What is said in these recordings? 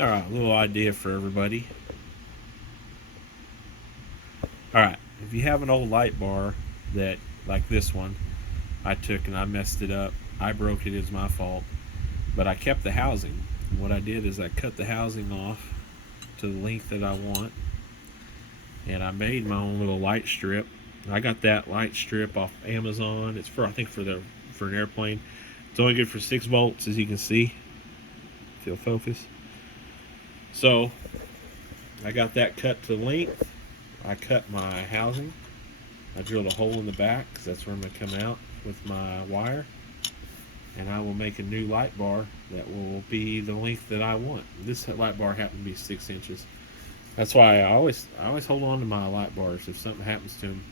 Alright, a little idea for everybody. Alright, if you have an old light bar that, like this one, I took and I messed it up, I broke it, it's my fault, but I kept the housing. What I did is I cut the housing off to the length that I want, and I made my own little light strip. I got that light strip off Amazon. It's for, I think, for an airplane. It's only good for 6 volts, as you can see. If you'll focus. So I got that cut to length. I cut my housing. I drilled a hole in the back because that's where I'm going to come out with my wire, and I will make a new light bar that will be the length that I want. This light bar happened to be 6 inches. That's why I always hold on to my light bars if something happens to them,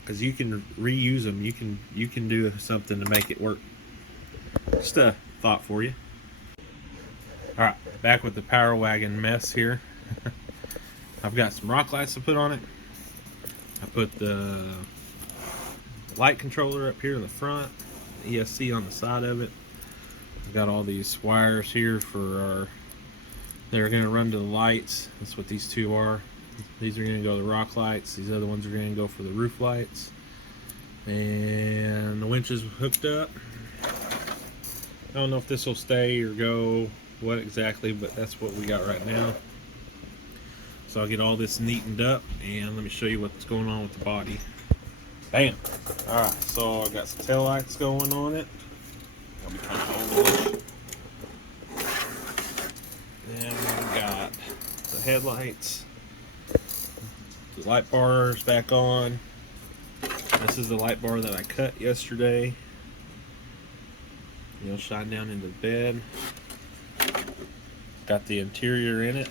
because you can reuse them. You can do something to make it work. Just a thought for you. All right, back with the power wagon mess here. I've got some rock lights to put on it. I put the light controller up here in the front, the ESC on the side of it. I've got all these wires here for our, they're going to run to the lights. That's what these two are. These are going to go to the rock lights. These other ones are going to go for the roof lights. And the winch is hooked up. I don't know if this will stay or go, what exactly, but that's what we got right now. So I'll get all this neatened up and let me show you what's going on with the body. Bam! Alright, so I got some tail lights going on it. I'll be kind of old. Then we've got the headlights. The light bars back on. This is the light bar that I cut yesterday. You'll shine down into the bed. Got the interior in it.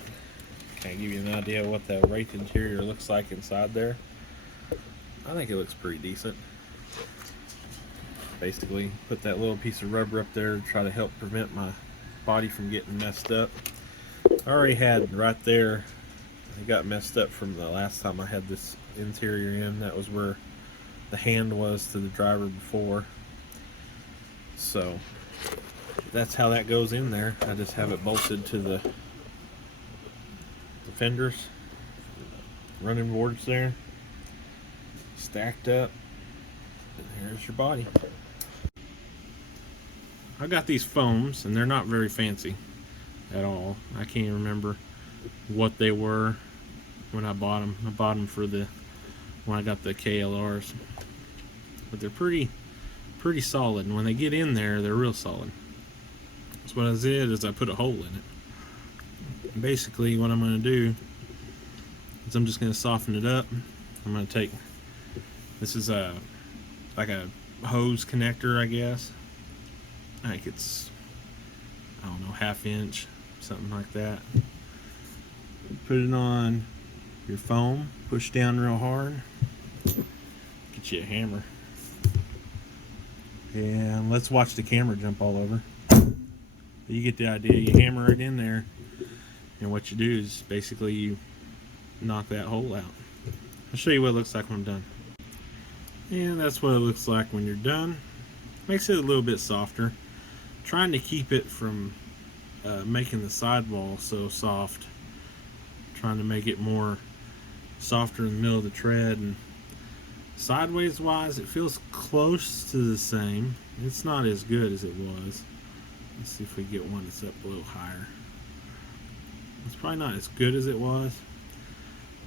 Kind of give you an idea of what the Wraith interior looks like inside there. I think it looks pretty decent. Basically, put that little piece of rubber up there to try to help prevent my body from getting messed up. I already had right there, it got messed up from the last time I had this interior in. That was where the hand was to the driver before. So that's how that goes in there. I just have it bolted to the fenders, running boards there, stacked up, and here's your body. I got these foams, and they're not very fancy at all. I can't remember what they were when I bought them. I bought them for when I got the KLRs, but they're pretty solid, and when they get in there, they're real solid. So what I did is I put a hole in it. And basically what I'm going to do is I'm just going to soften it up. I'm going to take, this is like a hose connector, I guess. I think it's, I don't know, 1/2 inch, something like that. Put it on your foam, push down real hard, get you a hammer. And let's watch the camera jump all over. You get the idea. You hammer it in there, and what you do is basically you knock that hole out. I'll show you what it looks like when I'm done. And that's what it looks like when you're done. Makes it a little bit softer. Trying to keep it from making the sidewall so soft. Trying to make it more softer in the middle of the tread, and sideways wise it feels close to the same. It's not as good as it was. Let's see if we get one that's up a little higher. It's probably not as good as it was,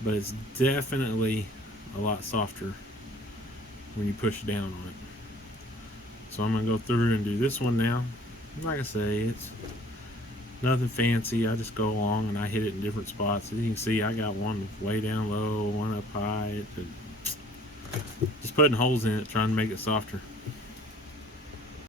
but it's definitely a lot softer when you push down on it. So I'm going to go through and do this one now. Like I say, it's nothing fancy. I just go along and I hit it in different spots. As you can see, I got one way down low, one up high. Just putting holes in it, trying to make it softer.